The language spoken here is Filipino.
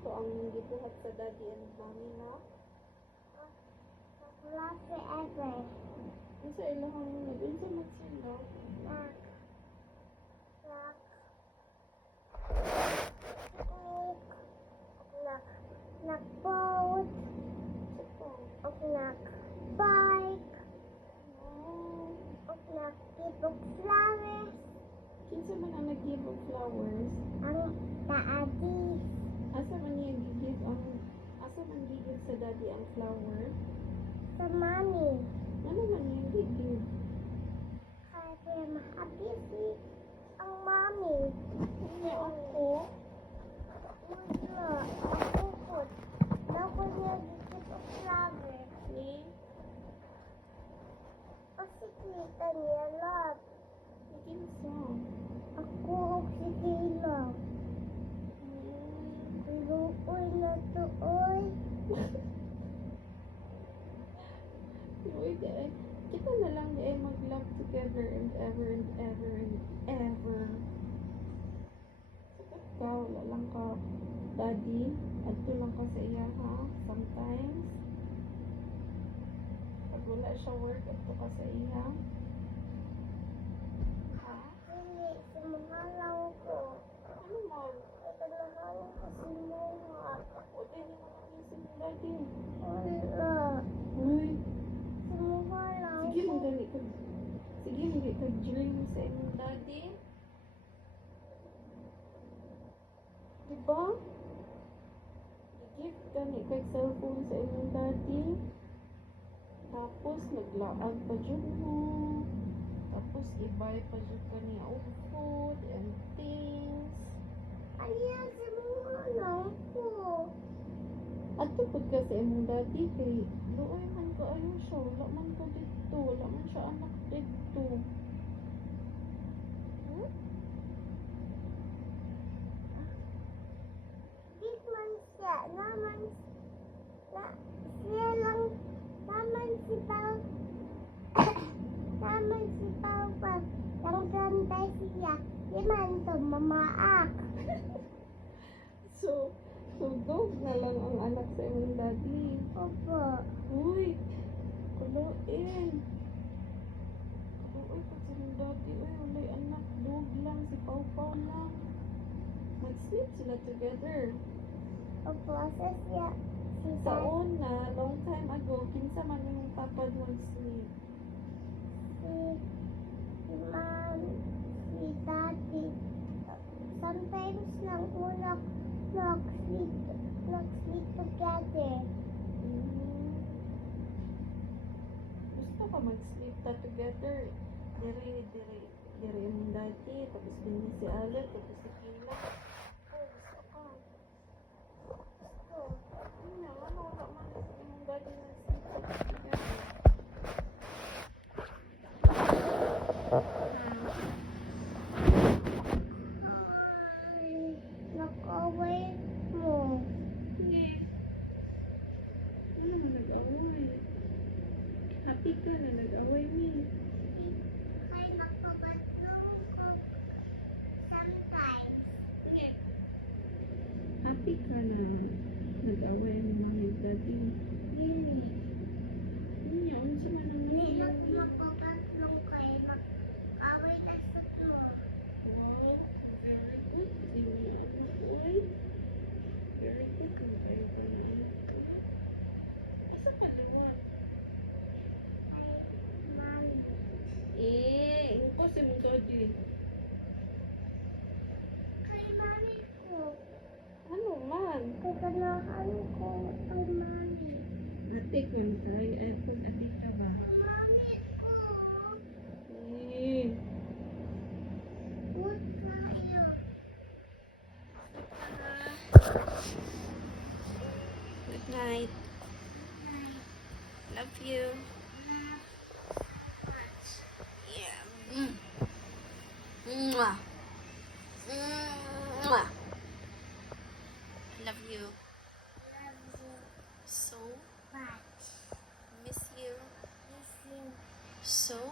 to ang gibuhat sa daddy and mommy na. Love forever. Ang sa ilahang nabinsa mo sila. Nak. Nak boat. Sa pa. Nak bike. Wow. Nak tipog flowers. Kinsa man ang nag-give of flowers? Ang taadi. Asa man niya gigib ang... Asa man gigib sa daddy ang flower? Sa mommy. Ano man niya gigib? Kasi ma-busy ang mommy. Niya ako. Wala. Nakukot. Naku niya gigit ang flowers. Ni? Kasi kita niya love. Kinsa? Ako si Caleb. Luoy na to, oy. Uy, dahil kita na lang di ay mag-love together and ever and ever and ever. Sakat ka, wala lang ka, daddy. Adto lang ka sa iya, ha? Sometimes. Pag wala siya work, adto ka sa iya. Ha? Hindi, sumuhalaw ko. Ano mo? Itanahal ko si Moha. O, din mo na yung si daddy. Wala. Uy, Sumuhalaw sige ko. mo gani ka. Sige mo gani ka dream sa imong daddy. Diba? I-give ka ni kay cellphone sa imong daddy. Tapos naglaag pa dyan mo. Tapos i-buy pa dyan ka niya og food and things. Ayaw, sumuhalaw ko. At tupod ka sa imong daddy kay doon man ka ayaw siya. Wala man ka dito. Wala man siya anak dito. Hmm? Di man siya. Siya lang. Naman si Pao. Naman si Pao pa. Ang ganda siya. Di man to mamaak. So dog na lang ang anak sa imong daddy. Opo. Uy, kuloin. Uy, pag sa imong daddy, uy, walay anak, dog lang, si Pau Pau lang. Mag-sleep sila together. Opo, sa siya. Si Sa Dad. una, long time ago, kinsa man yung papa mag-sleep. Si Mom. Si Daddy. Sometimes lang nag-sleep together. Gusto ka mag-sleep ta together. Diri yung daddy, tapos din si Alec, tapos si Kila. Oh, gusto ka. Gusto. Ano, wala man yung daddy na sleep ta together. Ay, nakaway mo. Hindi. Ano mo nag-away? Happy ka na nag-away me. Ay, nagpabatlong ko sometimes. Happy ka na nag-away ang mami at daddy. Really? Hindi, ano sa man ang Hindi, nangyayari? nagpabatlong kayo. Nag-away na sa mo. Wow, very good. Kasi mga anak ko ay very good kung kayo ka na anak ko. Isa ka naman. Ay, Mami. Upo si mong daddy. Kay Mami ko. Ano man? Kaganahan ko kay Mami. Ate ko na tayo. Ay, kung ate ka ba? Mami ko. Eh, Good kayo. good night. Love you. Yeah. Mwah. Mwah. Love you. Love you So much. miss you. Miss you So